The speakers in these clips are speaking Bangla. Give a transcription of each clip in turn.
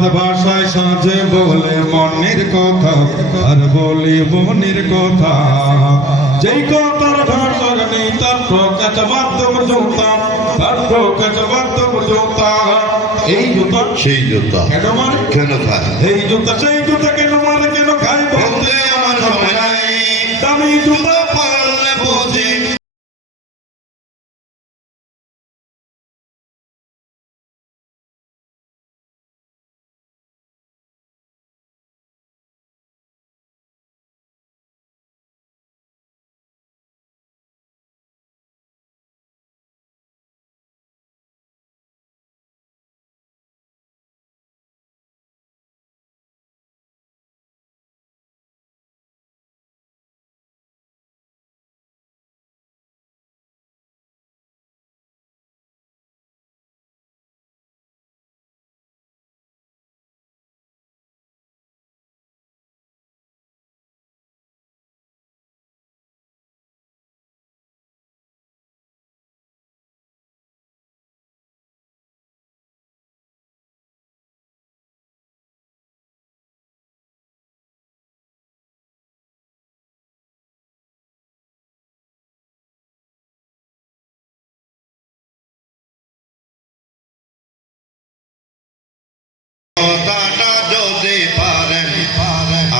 সৎ ভাষায় সাজে বলে মনের কথা আর বলি মনের কথা যেই কথার ভাষার নেই তার প্রকাশ মাধ্যম জোতা তার প্রকাশ মাধ্যম জোতা এই জুতা সেই জুতা কেন মারে কেন খায় এই জুতা সেই জুতা কেন মারে কেন খায় বলতে আমার সময় নাই দামি জুতা পরলে বোঝে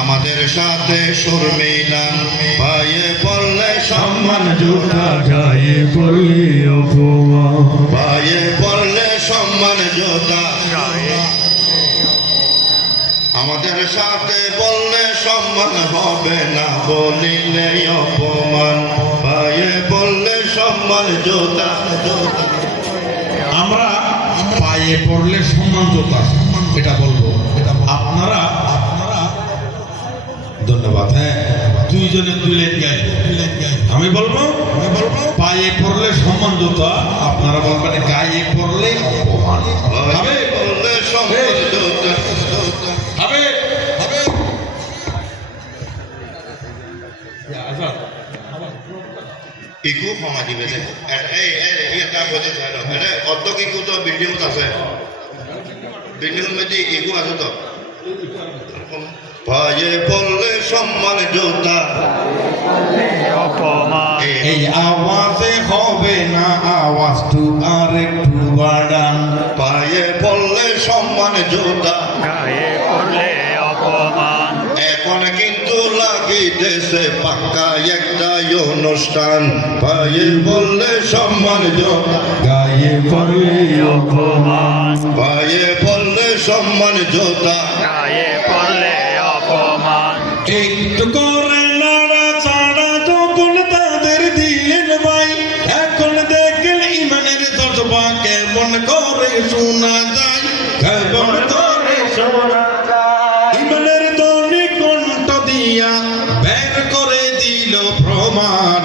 আমাদের সাথে সুর মিলান পায়ে পড়লে সম্মান জুতা গায়ে পড়লে অপমান পায়ে পড়লে সম্মান জোতা আমাদের সাথে বললে সম্মান হবে না বলিলে অপমান পায়ে পড়লে সম্মান জোতা আমরা পায়ে পড়লে সম্মান জোতা এটা বলবো আপনারা ধন্যবাদ হ্যাঁ দুইজনে দুই লাইন গাই আমি বলবো পায়ে পড়লে সম্মান জোতা আপনারা বলবেন গায়ে পড়লে অপমান হবে পড়লে সম্মান জোতা হবে ইকো সময় দিবে যে এটা বলে এটা অর্ধক ইকো তো বিল্ডিংত আছে বিল্ডিংয়ের মধ্যে ইকো আছে তো পায়ে পড়লে সম্মান জোতা এই আওয়াজে হবে না আওয়াজটু আর একটু বাড়ান পায়ে পড়লে সম্মান জোতা গায়ে পড়লে অপমান এখন কিন্তু লাগিতেছে পাক্কা একটা অনুষ্ঠান পায়ে পড়লে সম্মান জোতা গায়ে পড়লে অপমান পায়ে পড়লে সম্মান জোতা গায়ে পড়লে অপমান একটু করে নাড়া চাড়া যখন তাদের দিলেন ভাই এখন দেখেন ইমানের জজবা কেমন করে শোনা যায় কেমন করে শোনা যায় ইমানের ধ্বনি কণ্ঠ দিয়া বের করে দিল প্রমাণ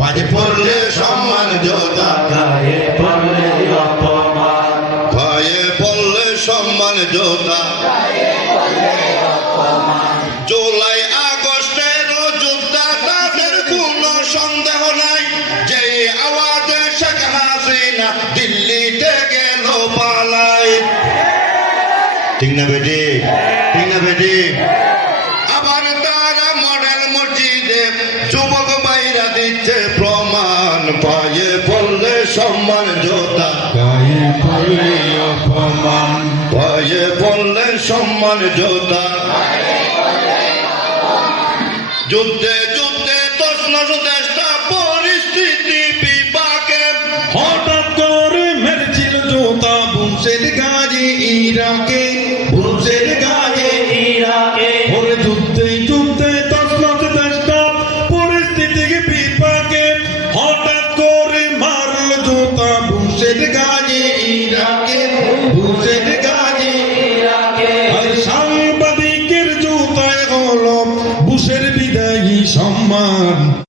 বাজে পড়লে সম্মান জোতা গায়ে পড়লে অপমান পায়ে পড়লে সম্মান জোতা জুলাই আগস্টের যোদ্ধা তাদের কোনো সন্দেহ নাই যে আওয়াজে শেখ হাসিনা দিল্লিতে গেল পালাই ঠিক না বেটি ঠিক না বেটি আবার তারা মডেল মসজিদে যুবক বাইরা দিচ্ছে প্রমাণ পায়ে পড়লে সম্মান জোতা গায়ে পড়লে অপমান পায়ে পড়লে সম্মান জোতা যুদ্ধে যুদ্ধে তসনস দেশ